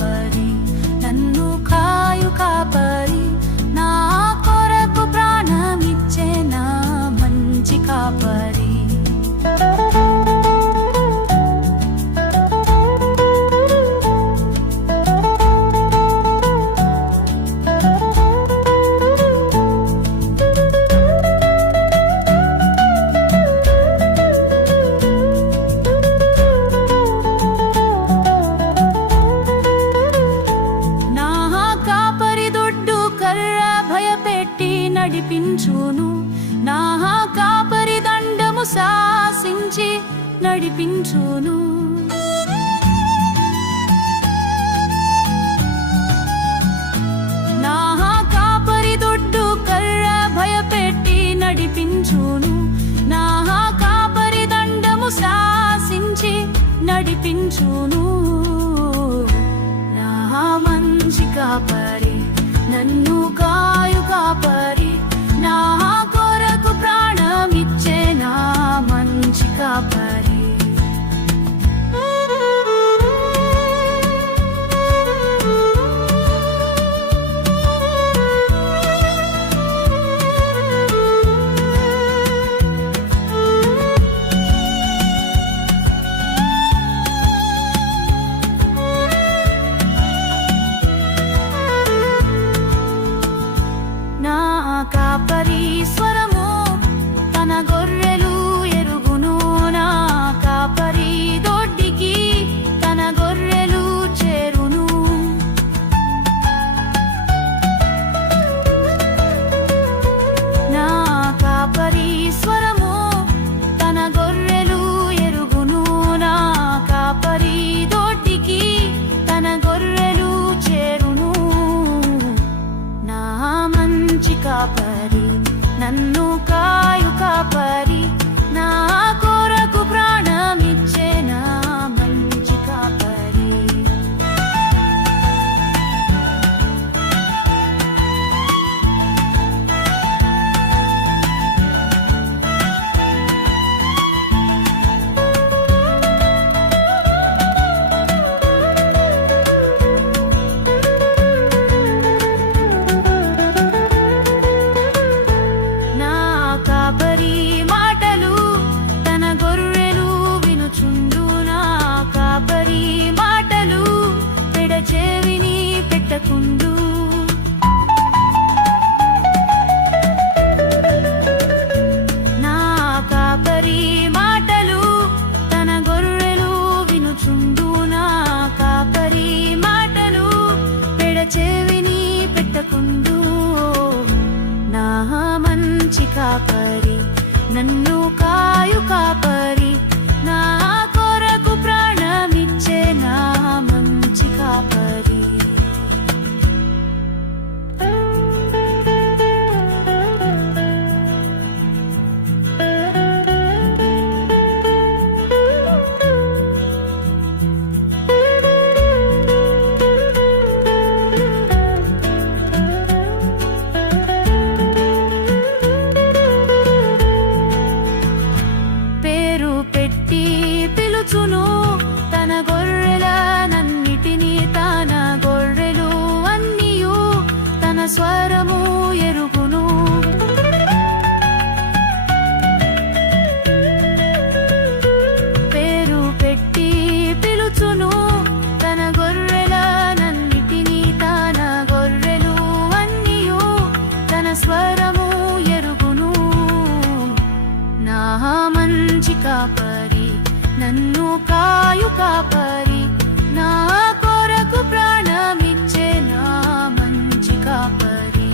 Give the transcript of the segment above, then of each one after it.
కాపరి నన్ను కాయు కాపరి నా కొరకు ప్రాణమిచ్చే నా మంచి కాపరి నడిపించును నా కాపరి దండము శాసించి నడిపించును నా కాపరి దొడ్డు కర్ర భయపెట్టి నడిపించును నా కాపరి దండము శాసించి నడిపించును నా మంచి కాపరి నన్ను కాయు కాపరి నా కొరకు ప్రాణమిచ్చే నా మంచి కాపరి కాపరి స్వరము తన గొర్రెలు ఎరుగును నా కాపరి దొడ్డికి తన గొర్రెలు చేరును నా కాపరి స్వరము తన గొర్రెలు ఎరుగును నా కాపరి దొడ్డికి తన గొర్రెలు చేరును నా మంచి కాపరి నన్ను కాయు కాపరి నా కొరకు ప్రాణమిచ్చే నా మంచి కాపరి నా కాపరి మాటలు తన గొర్రెలు వినుచుండు నా కాపరి మాటలు పెడచెవిని పెట్టకుండు నా మంచి కాపరి నన్ను కాయు కాపరి నా కొరకు ప్రాణమిచ్చే నా మంచి కాపరి పేరు పెట్టి పిలుచును తన గొర్రెలనన్నిటినీ తన గొర్రెలు అన్నియు తన స్వరము ఎరుగును పేరు పెట్టి పిలుచును తన గొర్రెలనన్నిటినీ తన గొర్రెలు అన్నియు తన స్వరము ఎరుగును నా మంచి కాపరి నన్ను కాయు కాపరి నా కొరకు ప్రాణమిచ్చే నా మంచి కాపరి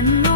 నన్ను